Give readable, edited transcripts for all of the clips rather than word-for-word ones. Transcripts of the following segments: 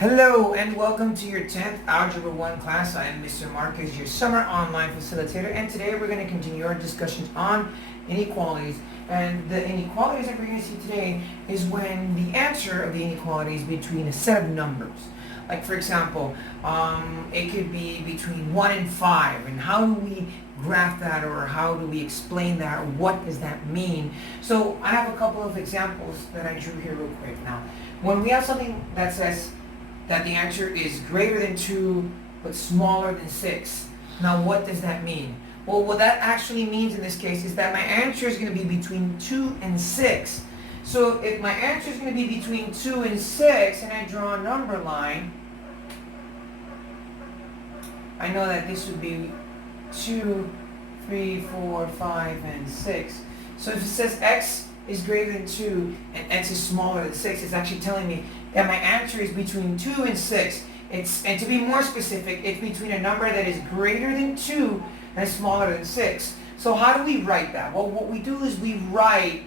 Hello and welcome to your 10th Algebra 1 class. I am Mr. Marquez, your summer online facilitator, and today we're going to continue our discussions on inequalities. And the inequalities that we're going to see today is when the answer of the inequality is between a set of numbers. Like for example, it could be between 1 and 5, and how do we graph that, or how do we explain that, or what does that mean? So I have a couple of examples that I drew here real quick. Now, when we have something that says that the answer is greater than 2 but smaller than 6. Now what does that mean? Well, what that actually means in this case is that my answer is going to be between 2 and 6. So if my answer is going to be between 2 and 6 and I draw a number line, I know that this would be 2, 3, 4, 5, and 6. So if it says x is greater than 2 and x is smaller than 6, it's actually telling me that my answer is between 2 and 6. And to be more specific, it's between a number that is greater than 2 and smaller than 6. So how do we write that? Well, what we do is we write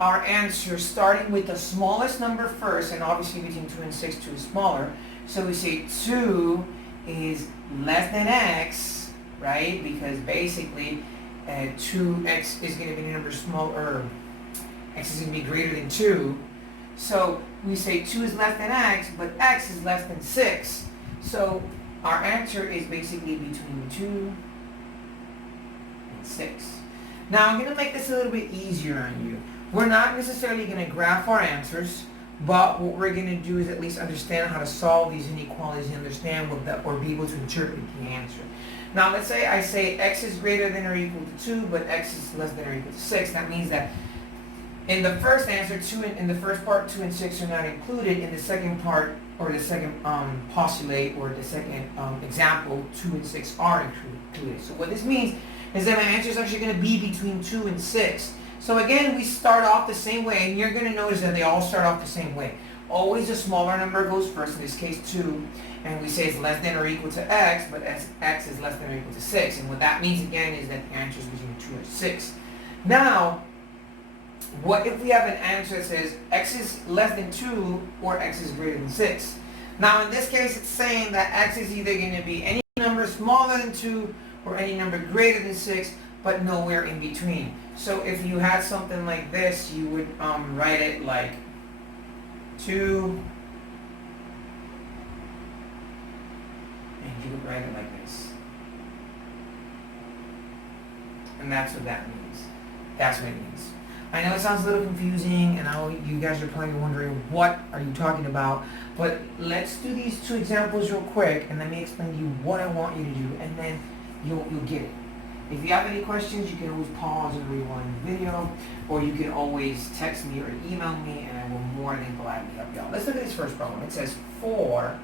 our answer starting with the smallest number first, and obviously between 2 and 6, 2 is smaller. So we say 2 is less than x, right? Because basically 2x is going to be a number smaller, x is going to be greater than 2. So we say 2 is less than x, but x is less than 6. So our answer is basically between 2 and 6. Now I'm going to make this a little bit easier on you. We're not necessarily going to graph our answers, but what we're going to do is at least understand how to solve these inequalities and understand what that, or be able to interpret the answer. Now let's say I say x is greater than or equal to 2, but x is less than or equal to 6. That means that in the first answer, in the first part, 2 and 6 are not included. In the second part, or the second postulate, or the second example, 2 and 6 are included. So what this means is that my answer is actually going to be between 2 and 6. So again, we start off the same way, and you're going to notice that they all start off the same way. Always a smaller number goes first, in this case 2, and we say it's less than or equal to x, but x is less than or equal to 6. And what that means again is that the answer is between 2 and 6. Now, what if we have an answer that says x is less than 2 or x is greater than 6? Now in this case, it's saying that x is either going to be any number smaller than 2 or any number greater than 6, but nowhere in between. So if you had something like this, you would write it like 2, and you would write it like this. And that's what that means. That's what it means. I know it sounds a little confusing, and I know you guys are probably wondering, what are you talking about? But let's do these two examples real quick, and let me explain to you what I want you to do, and then you'll get it. If you have any questions, you can always pause and rewind the video, or you can always text me or email me, and I will more than gladly help you out. Let's look at this first problem. It says 4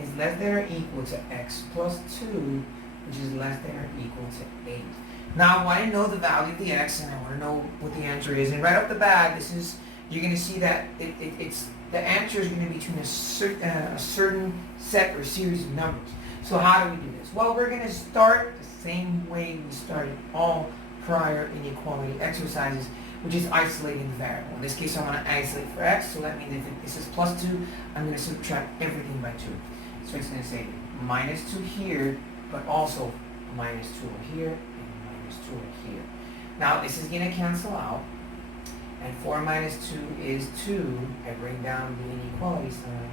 is less than or equal to x plus 2, which is less than or equal to 8. Now I want to know the value of the x, and I want to know what the answer is. And right off the bat, you're going to see that it's the answer is going to be between a certain set or series of numbers. So how do we do this? Well, we're going to start the same way we started all prior inequality exercises, which is isolating the variable. In this case, I want to isolate for x, so that means if this is plus 2, I'm going to subtract everything by 2. So it's going to say minus 2 here, but also minus 2 over here, 2 here. Now this is going to cancel out, and 4 minus 2 is 2. I bring down the inequality sign,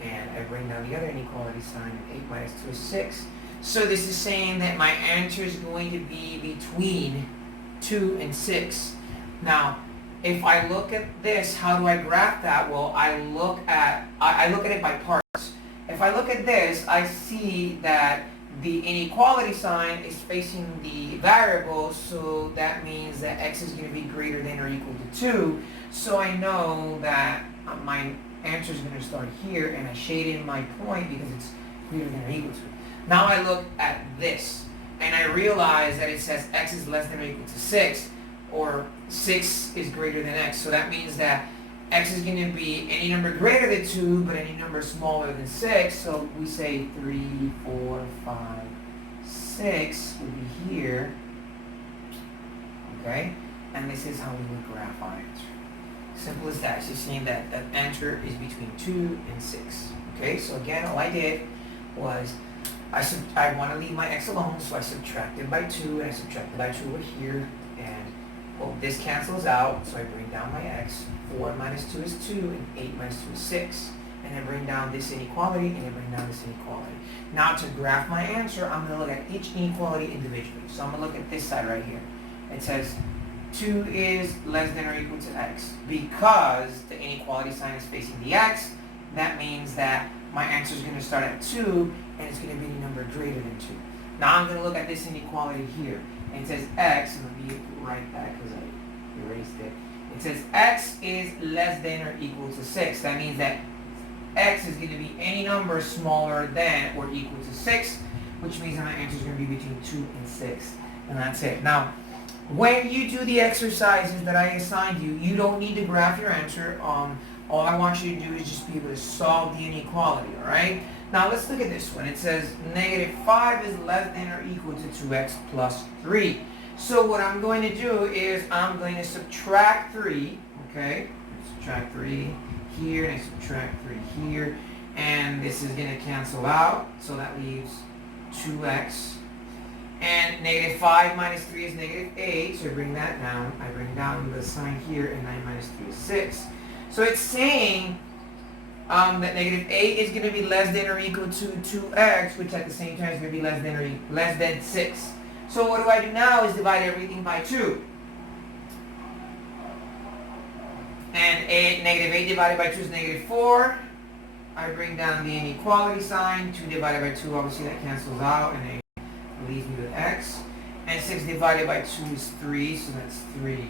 and I bring down the other inequality sign, and 8 minus 2 is 6. So this is saying that my answer is going to be between 2 and 6. Now, if I look at this, how do I graph that? Well, I look at it by parts. If I look at this, I see that the inequality sign is facing the variable, so that means that x is going to be greater than or equal to 2. So I know that my answer is going to start here, and I shaded my point because it's greater than or equal to. Now I look at this, and I realize that it says x is less than or equal to 6, or 6 is greater than x. So that means that x is going to be any number greater than 2, but any number smaller than 6. So we say 3, 4, 5, 6 would be here. Okay? And this is how we would graph our answer. Simple as that. It's just saying that that answer is between 2 and 6. Okay, so again, all I did was I want to leave my x alone, so I subtracted by 2, and I subtracted by 2 over here, and well, this cancels out, so I bring down my x. 4 minus 2 is 2, and 8 minus 2 is 6. And I bring down this inequality, and I bring down this inequality. Now to graph my answer, I'm going to look at each inequality individually. So I'm going to look at this side right here. It says 2 is less than or equal to x. Because the inequality sign is facing the x, that means that my answer is going to start at 2, and it's going to be a number greater than 2. Now I'm going to look at this inequality here. And it says x, and let me write that because I erased it. It says x is less than or equal to 6. That means that x is going to be any number smaller than or equal to 6, which means that my answer is going to be between 2 and 6. And that's it. Now, when you do the exercises that I assigned you, you don't need to graph your answer. All I want you to do is just be able to solve the inequality, all right? Now, let's look at this one. It says negative 5 is less than or equal to 2x plus 3. So what I'm going to do is I'm going to subtract 3, okay? Subtract 3 here, and I subtract 3 here, and this is going to cancel out, so that leaves 2x. And negative 5 minus 3 is negative 8, so I bring that down. I bring down the sign here, and 9 minus 3 is 6. So it's saying that negative 8 is going to be less than or equal to 2x, which at the same time is going to be less than 6. So what do I do now is divide everything by 2. And negative 8 divided by 2 is negative 4. I bring down the inequality sign. 2 divided by 2, obviously that cancels out, and it leaves me with x. And 6 divided by 2 is 3, so that's 3.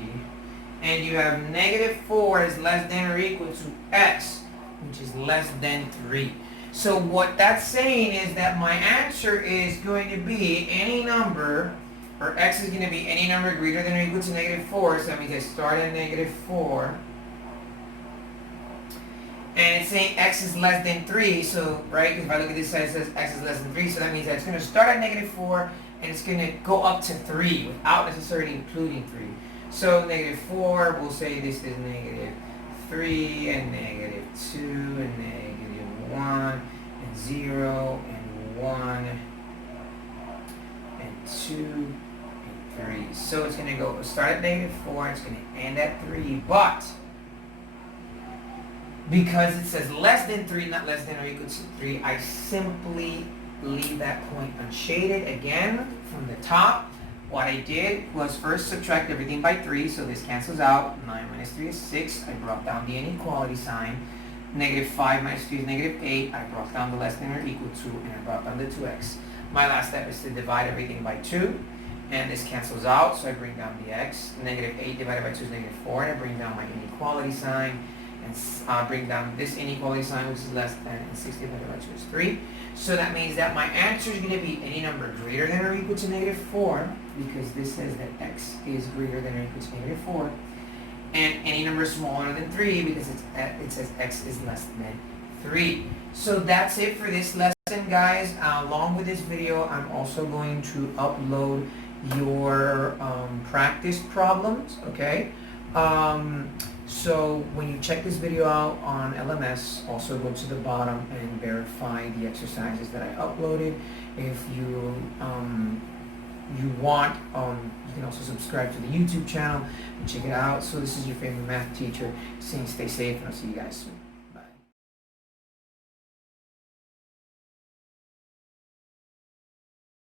And you have negative 4 is less than or equal to x, which is less than 3. So what that's saying is that my answer is going to be any number, or x is going to be any number greater than or equal to negative 4. So that means I start at negative 4. And it's saying x is less than 3. So, right, because if I look at this side, it says x is less than 3. So that means that it's going to start at negative 4, and it's going to go up to 3 without necessarily including 3. So negative 4, we'll say this is negative 3, and negative 2, and negative 1, and 0, and 1, and 2, and 3. So it's going to go start at negative 4, it's going to end at 3, but because it says less than 3, not less than or equal to 3, I simply leave that point unshaded. Again, from the top, what I did was first subtract everything by 3, so this cancels out. 9 minus 3 is 6. I brought down the inequality sign. Negative 5 minus 3 is negative 8. I brought down the less than or equal to, and I brought down the 2x. My last step is to divide everything by 2, and this cancels out, so I bring down the x. Negative 8 divided by 2 is negative 4, and I bring down my inequality sign, and bring down this inequality sign, which is less than, and 6 divided by 2 is 3. So that means that my answer is going to be any number greater than or equal to negative 4, because this says that x is greater than or equal to negative 4, and any number smaller than 3, because it says x is less than 3. So that's it for this lesson, guys. Along with this video, I'm also going to upload your practice problems, okay? So when you check this video out on LMS, also go to the bottom and verify the exercises that I uploaded. If you want, you can also subscribe to the YouTube channel and check it out. So this is your favorite math teacher saying stay safe, and I'll see you guys soon.